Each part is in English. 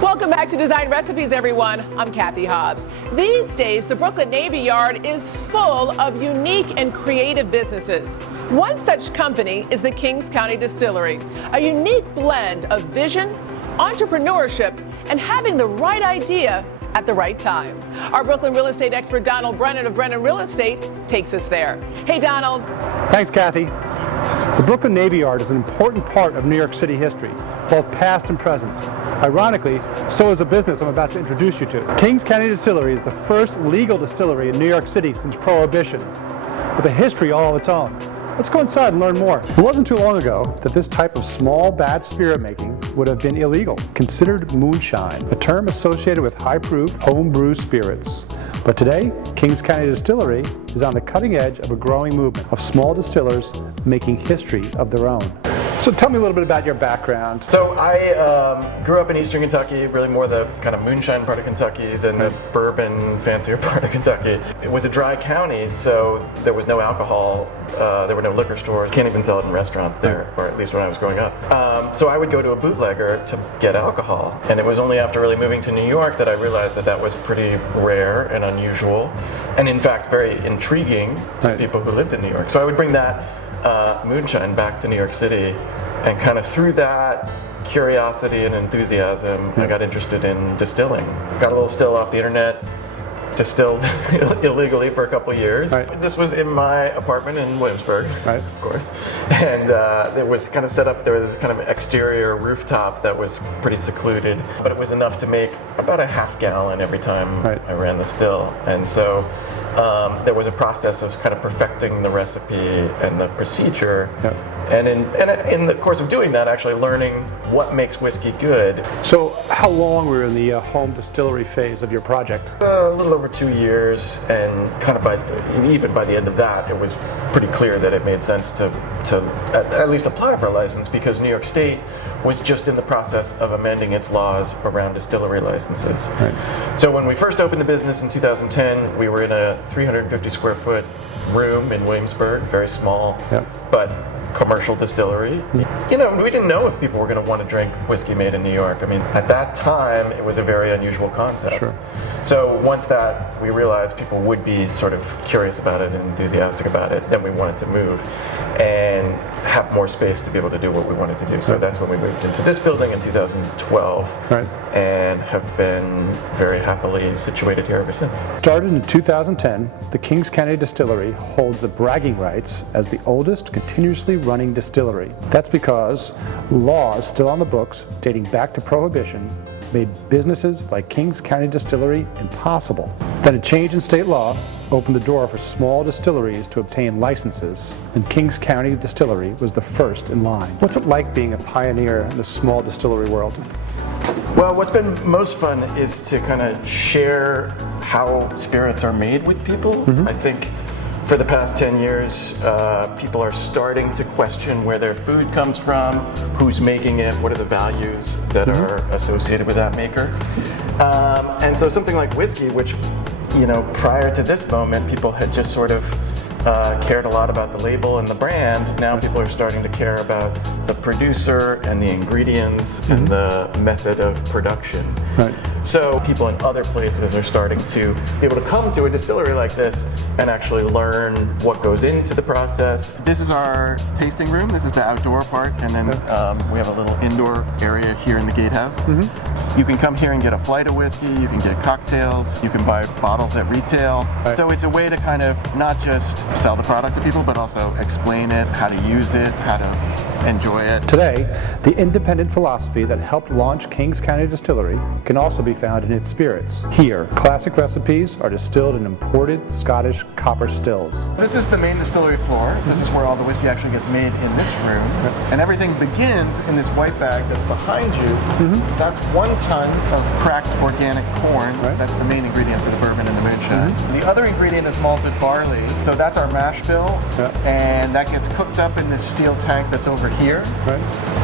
Welcome back to Design Recipes, everyone. I'm Kathy Hobbs. These days, the Brooklyn Navy Yard is full of unique and creative businesses. One such company is the Kings County Distillery, a unique blend of vision, entrepreneurship, and having the right idea at the right time. Our Brooklyn real estate expert, Donald Brennan of Brennan Real Estate, takes us there. Hey, Donald. Thanks, Kathy. The Brooklyn Navy Yard is an important part of New York City history, both past and present. Ironically, so is a business I'm about to introduce you to. Kings County Distillery is the first legal distillery in New York City since Prohibition, with a history all of its own. Let's go inside and learn more. It wasn't too long ago that this type of small batch spirit making would have been illegal, considered moonshine, a term associated with high-proof home-brew spirits. But today, Kings County Distillery is on the cutting edge of a growing movement of small distillers making history of their own. So tell me a little bit about your background. So I grew up in Eastern Kentucky, really more the kind of moonshine part of Kentucky than the bourbon, fancier part of Kentucky. It was a dry county, so there was no alcohol, there were no liquor stores. Can't even sell it in restaurants there, or at least when I was growing up. So I would go to a bootlegger to get alcohol. And it was only after really moving to New York that I realized that that was pretty rare and unusual, and in fact very intriguing to people who lived in New York. So I would bring that moonshine back to New York City, and kind of through that curiosity and enthusiasm, I got interested in distilling. Got a little still off the internet, distilled illegally for a couple years. This was in my apartment in Williamsburg, of course, and it was kind of set up, there was this kind of exterior rooftop that was pretty secluded, but it was enough to make about a half gallon every time I ran the still. And so there was a process of kind of perfecting the recipe and the procedure, and in the course of doing that, actually learning what makes whiskey good. So how long were you in the home distillery phase of your project? A little over 2 years, and kind of even by the end of that, it was pretty clear that it made sense to at least apply for a license, because New York State was just in the process of amending its laws around distillery licenses. So when we first opened the business in 2010, we were in a 350 square foot room in Williamsburg, very small, but commercial distillery. You know, we didn't know if people were going to want to drink whiskey made in New York. I mean, at that time, it was a very unusual concept. So once that we realized people would be sort of curious about it and enthusiastic about it, then we wanted to move and have more space to be able to do what we wanted to do. So that's when we moved into this building in 2012, and have been very happily situated here ever since. Started in 2010, the Kings County Distillery holds the bragging rights as the oldest continuously running distillery. That's because laws still on the books dating back to Prohibition made businesses like Kings County Distillery impossible. Then a change in state law opened the door for small distilleries to obtain licenses, and Kings County Distillery was the first in line. What's it like being a pioneer in the small distillery world? Well, what's been most fun is to kind of share how spirits are made with people. I think for the past 10 years, people are starting to question where their food comes from, who's making it, what are the values that are associated with that maker. And so something like whiskey, which, you know, prior to this moment, people had just sort of cared a lot about the label and the brand. Now people are starting to care about the producer and the ingredients and the method of production. So people in other places are starting to be able to come to a distillery like this and actually learn what goes into the process. This is our tasting room. This is the outdoor part, and then we have a little indoor area here in the gatehouse. You can come here and get a flight of whiskey, you can get cocktails, you can buy bottles at retail. So it's a way to kind of not just sell the product to people, but also explain it, how to use it, how to enjoy it. Today, the independent philosophy that helped launch Kings County Distillery can also be found in its spirits. Here, classic recipes are distilled in imported Scottish copper stills. This is the main distillery floor. This is where all the whiskey actually gets made in this room. And everything begins in this white bag that's behind you. That's 1 ton of cracked organic corn. That's the main ingredient for the bourbon and the moonshine. The other ingredient is malted barley. So that's our mash bill. And that gets cooked up in this steel tank that's over here.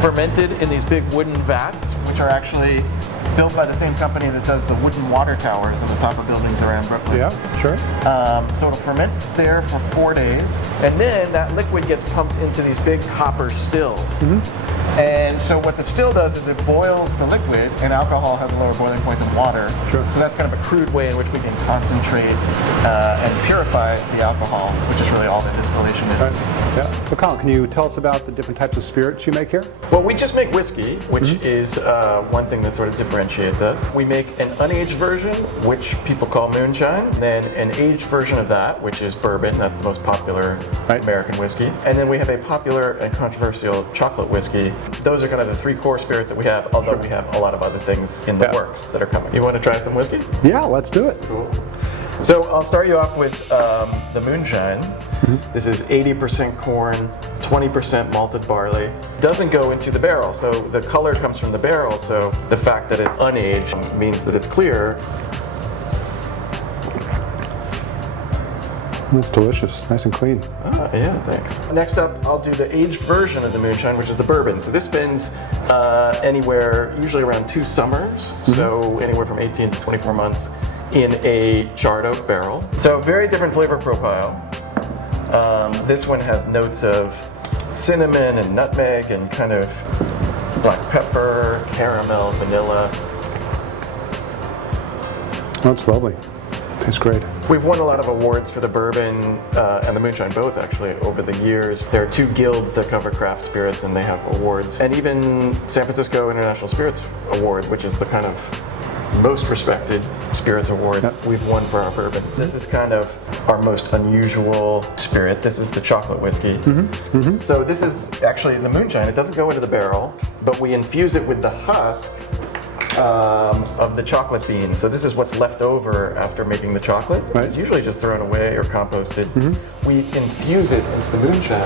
Fermented in these big wooden vats, which are actually built by the same company that does the wooden water towers on the top of buildings around Brooklyn. So it'll ferment there for 4 days, and then that liquid gets pumped into these big copper stills. And so what the still does is it boils the liquid, and alcohol has a lower boiling point than water. Sure. So that's kind of a crude way in which we can concentrate and purify the alcohol, which is really all that distillation is. Right. Yeah. So Colin, can you tell us about the different types of spirits you make here? Well, we just make whiskey, which is one thing that sort of differentiates us. We make an unaged version, which people call Moonshine, then an aged version of that, which is Bourbon. That's the most popular American whiskey. And then we have a popular and controversial chocolate whiskey. Those are kind of the three core spirits that we have, although we have a lot of other things in the works that are coming. You want to try some whiskey? Yeah, let's do it. Cool. So I'll start you off with the Moonshine. This is 80% corn, 20% malted barley. Doesn't go into the barrel, so the color comes from the barrel, so the fact that it's unaged means that it's clear. That's delicious, nice and clean. Yeah, thanks. Next up, I'll do the aged version of the Moonshine, which is the Bourbon. So this spends anywhere, usually around 2 summers, so anywhere from 18 to 24 months in a charred oak barrel. So very different flavor profile. This one has notes of cinnamon and nutmeg and kind of black pepper, caramel, vanilla. That's lovely. Tastes great. We've won a lot of awards for the Bourbon and the Moonshine both, actually, over the years. There are 2 guilds that cover craft spirits, and they have awards. And even San Francisco International Spirits Award, which is the kind of most respected spirits awards, we've won for our bourbons. This is kind of our most unusual spirit. This is the chocolate whiskey. So this is actually the Moonshine. It doesn't go into the barrel, but we infuse it with the husk of the chocolate bean. So this is what's left over after making the chocolate. It's usually just thrown away or composted. We infuse it into the Moonshine,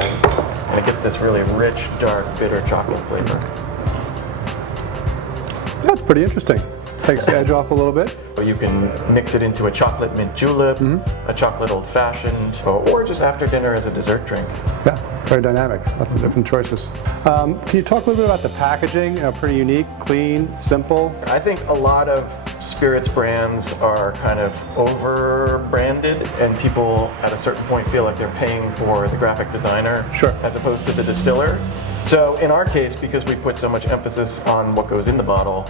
and it gets this really rich, dark, bitter chocolate flavor. That's pretty interesting. Takes the edge off a little bit. You can mix it into a chocolate mint julep, a chocolate old fashioned, or just after dinner as a dessert drink. Yeah, very dynamic. Lots of different choices. Can you talk a little bit about the packaging? Pretty unique, clean, simple. I think a lot of spirits brands are kind of over branded, and people at a certain point feel like they're paying for the graphic designer as opposed to the distiller. So in our case, because we put so much emphasis on what goes in the bottle,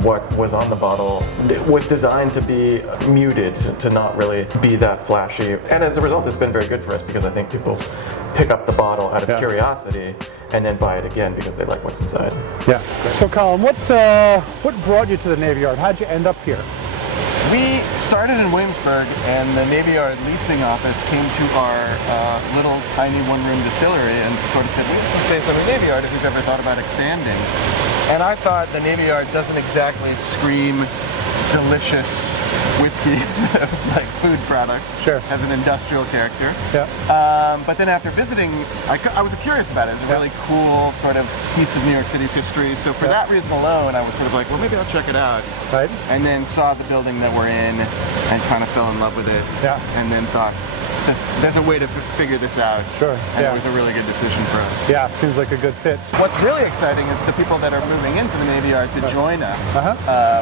what was on the bottle, it was designed to be muted, to not really be that flashy. And as a result, it's been very good for us, because I think people pick up the bottle out of curiosity and then buy it again because they like what's inside. Yeah. So Colin, what brought you to the Navy Yard? How'd you end up here? We started in Williamsburg, and the Navy Yard leasing office came to our little tiny one-room distillery and sort of said, we have some space on the Navy Yard if you've ever thought about expanding. And I thought the Navy Yard doesn't exactly scream delicious whiskey, like food products, as an industrial character. But then after visiting, I was curious about it. It was a really cool sort of piece of New York City's history. So for that reason alone, I was sort of like, well, maybe I'll check it out. And then saw the building that we're in and kind of fell in love with it. And then thought, there's a way to figure this out. And it was a really good decision for us. Yeah, seems like a good fit. What's really exciting is the people that are moving into the Navy Yard to join us,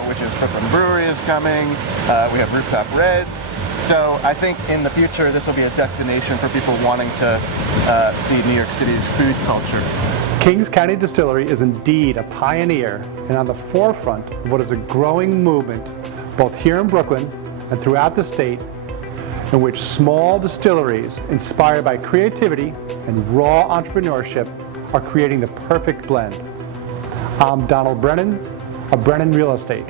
which is Brooklyn Brewery is coming. We have Rooftop Reds. So I think in the future, this will be a destination for people wanting to see New York City's food culture. Kings County Distillery is indeed a pioneer and on the forefront of what is a growing movement, both here in Brooklyn and throughout the state, in which small distilleries inspired by creativity and raw entrepreneurship are creating the perfect blend. I'm Donald Brennan of Brennan Real Estate.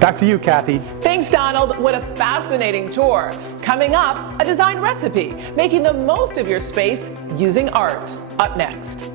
Back to you, Kathy. Thanks, Donald. What a fascinating tour. Coming up, a design recipe, making the most of your space using art. Up next.